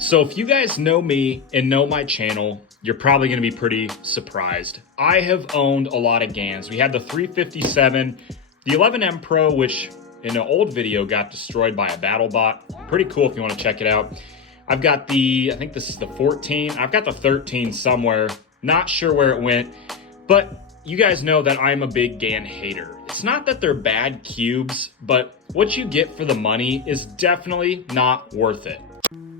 So if you guys know me and know my channel, you're probably going to be pretty surprised. I have owned a lot of GANs. We had the 357, the 11M Pro, which in an old video got destroyed by a battle bot. Pretty cool if you want to check it out. I've got I think this is the 14. I've got the 13 somewhere. Not sure where it went, but you guys know that I'm a big GAN hater. It's not that they're bad cubes, but what you get for the money is definitely not worth it.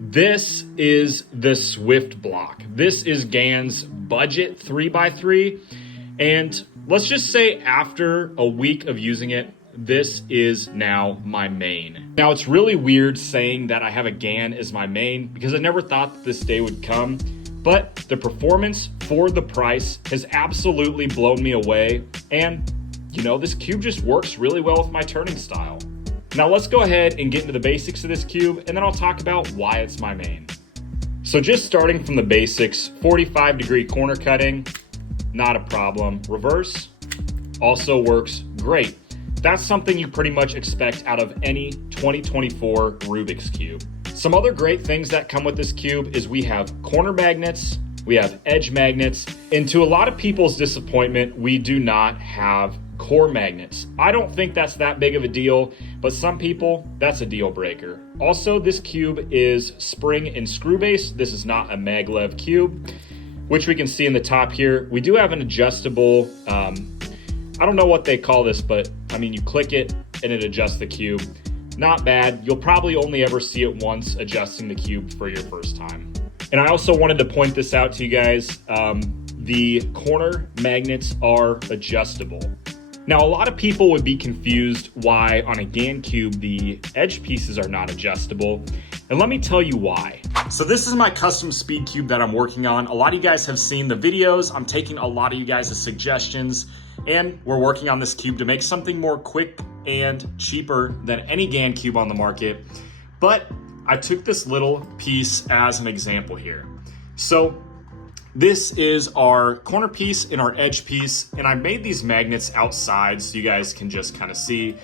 This is the Swift block. This is GAN's budget 3x3. And let's just say after a week of using it, this is now my main. Now it's really weird saying that I have a GAN as my main because I never thought that this day would come, but the performance for the price has absolutely blown me away. And you know, this cube just works really well with my turning style. Now let's go ahead and get into the basics of this cube, and then I'll talk about why it's my main. So just starting from the basics, 45-degree corner cutting, not a problem. Reverse also works great. That's something you pretty much expect out of any 2024 Rubik's Cube. Some other great things that come with this cube is we have corner magnets, we have edge magnets, and to a lot of people's disappointment, we do not have core magnets. I don't think that's that big of a deal, but some people, that's a deal breaker. Also, this cube is spring and screw based. This is not a maglev cube, which we can see in the top here. We do have an adjustable, I don't know what they call this, but I mean, you click it and it adjusts the cube. Not bad. You'll probably only ever see it once adjusting the cube for your first time. And I also wanted to point this out to you guys. The corner magnets are adjustable. Now, a lot of people would be confused why on a GAN cube, the edge pieces are not adjustable. And let me tell you why. So this is my custom speed cube that I'm working on. A lot of you guys have seen the videos. I'm taking a lot of you guys' suggestions, and we're working on this cube to make something more quick and cheaper than any GAN cube on the market. But I took this little piece as an example here. So this is our corner piece and our edge piece, and I made these magnets outside so you guys can just kind of see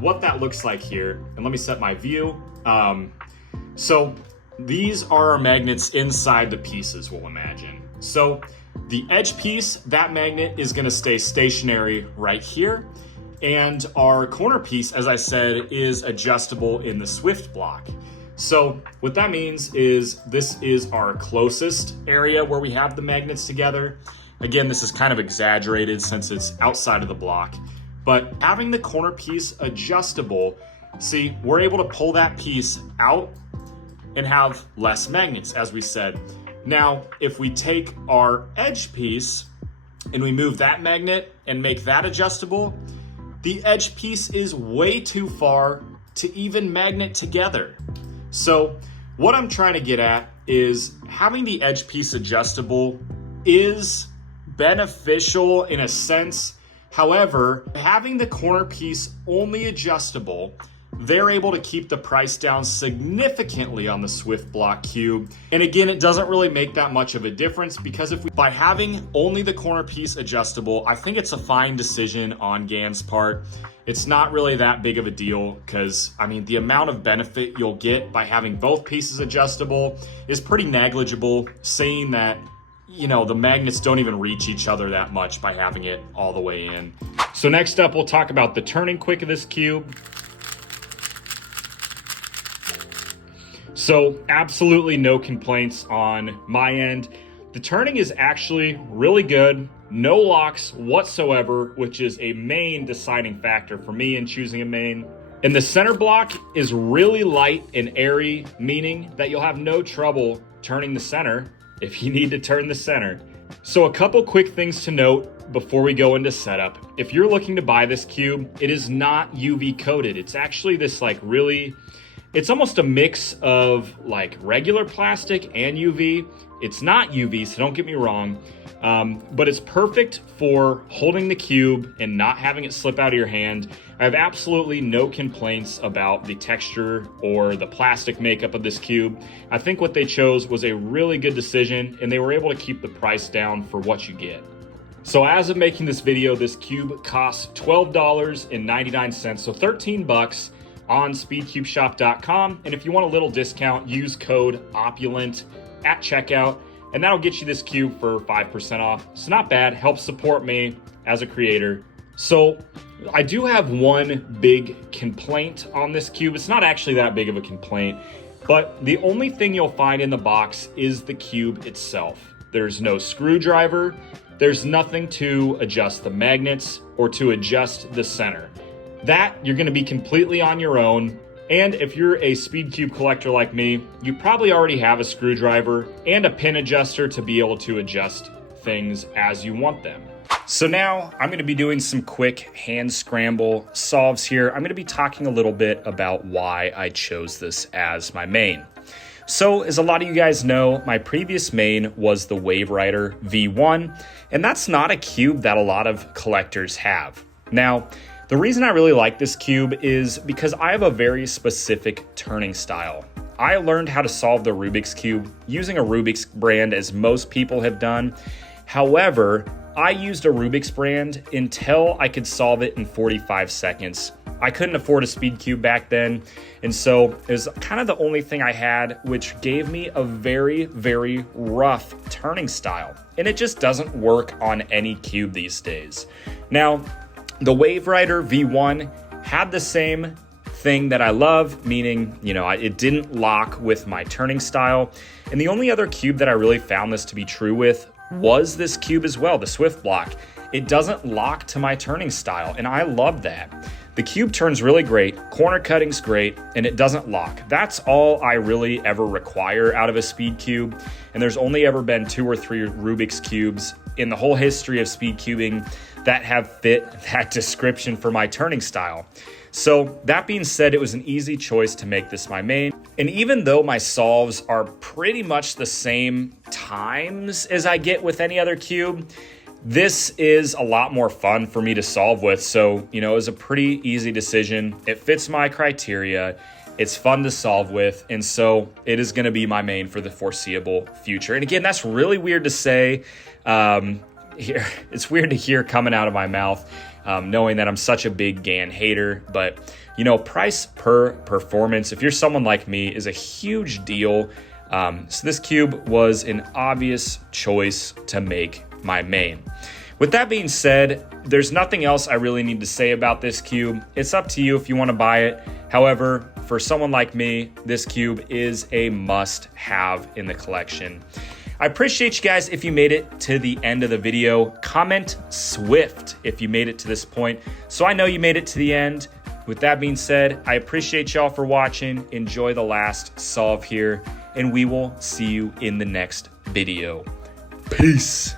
what that looks like here. And let me set my view. So these are our magnets inside the pieces, we'll imagine. So the edge piece, that magnet is gonna stay stationary right here. And our corner piece, as I said, is adjustable in the Swift block. So what that means is this is our closest area where we have the magnets together. Again, this is kind of exaggerated since it's outside of the block, but having the corner piece adjustable, see, we're able to pull that piece out and have less magnets, as we said. Now, if we take our edge piece and we move that magnet and make that adjustable, the edge piece is way too far to even magnet together. So what I'm trying to get at is having the edge piece adjustable is beneficial in a sense. However, having the corner piece only adjustable, they're able to keep the price down significantly on the Swift block cube. And again, it doesn't really make that much of a difference because by having only the corner piece adjustable, I think it's a fine decision on GAN's part. It's not really that big of a deal because, I mean, the amount of benefit you'll get by having both pieces adjustable is pretty negligible, saying that, you know, the magnets don't even reach each other that much by having it all the way in. So next up, we'll talk about the turning quick of this cube. So absolutely no complaints on my end. The turning is actually really good. No locks whatsoever, which is a main deciding factor for me in choosing a main. And the center block is really light and airy, meaning that you'll have no trouble turning the center if you need to turn the center. So a couple quick things to note before we go into setup. If you're looking to buy this cube, it is not UV coated. It's actually this like really, it's almost a mix of like regular plastic and UV. It's not UV, so don't get me wrong, but it's perfect for holding the cube and not having it slip out of your hand. I have absolutely no complaints about the texture or the plastic makeup of this cube. I think what they chose was a really good decision, and they were able to keep the price down for what you get. So as of making this video, this cube costs $12.99, so 13 bucks. on speedcubeshop.com. And if you want a little discount, use code OPULENT at checkout, and that'll get you this cube for 5% off. It's not bad, helps support me as a creator. So I do have one big complaint on this cube. It's not actually that big of a complaint, but the only thing you'll find in the box is the cube itself. There's no screwdriver. There's nothing to adjust the magnets or to adjust the center. That you're gonna be completely on your own. And if you're a speed cube collector like me, you probably already have a screwdriver and a pin adjuster to be able to adjust things as you want them. So now I'm going to be doing some quick hand scramble solves here. I'm going to be talking a little bit about why I chose this as my main. So as a lot of you guys know, my previous main was the WaveWriter V1, and that's not a cube that a lot of collectors have. Now, the reason I really like this cube is because I have a very specific turning style. I learned how to solve the Rubik's Cube using a Rubik's brand, as most people have done. However, I used a Rubik's brand until I could solve it in 45 seconds. I couldn't afford a speed cube back then, and so it was kind of the only thing I had, which gave me a very, very rough turning style. And it just doesn't work on any cube these days. Now, the WaveWriter V1 had the same thing that I love, meaning, it didn't lock with my turning style. And the only other cube that I really found this to be true with was this cube as well, the Swift Block. It doesn't lock to my turning style, and I love that. The cube turns really great, corner cutting's great, and it doesn't lock. That's all I really ever require out of a speed cube, and there's only ever been 2 or 3 Rubik's Cubes in the whole history of speed cubing that have fit that description for my turning style. So that being said, it was an easy choice to make this my main. And even though my solves are pretty much the same times as I get with any other cube, this is a lot more fun for me to solve with. So, it was a pretty easy decision. It fits my criteria. It's fun to solve with. And so it is gonna be my main for the foreseeable future. And again, that's really weird to say. It's weird to hear coming out of my mouth, knowing that I'm such a big GAN hater, but price per performance, if you're someone like me, is a huge deal. So this cube was an obvious choice to make my main. With that being said, there's nothing else I really need to say about this cube. It's up to you if you want to buy it. However, for someone like me, this cube is a must-have in the collection. I appreciate you guys if you made it to the end of the video. Comment SWIFT if you made it to this point, so I know you made it to the end. With that being said, I appreciate y'all for watching. Enjoy the last solve here, and we will see you in the next video. Peace.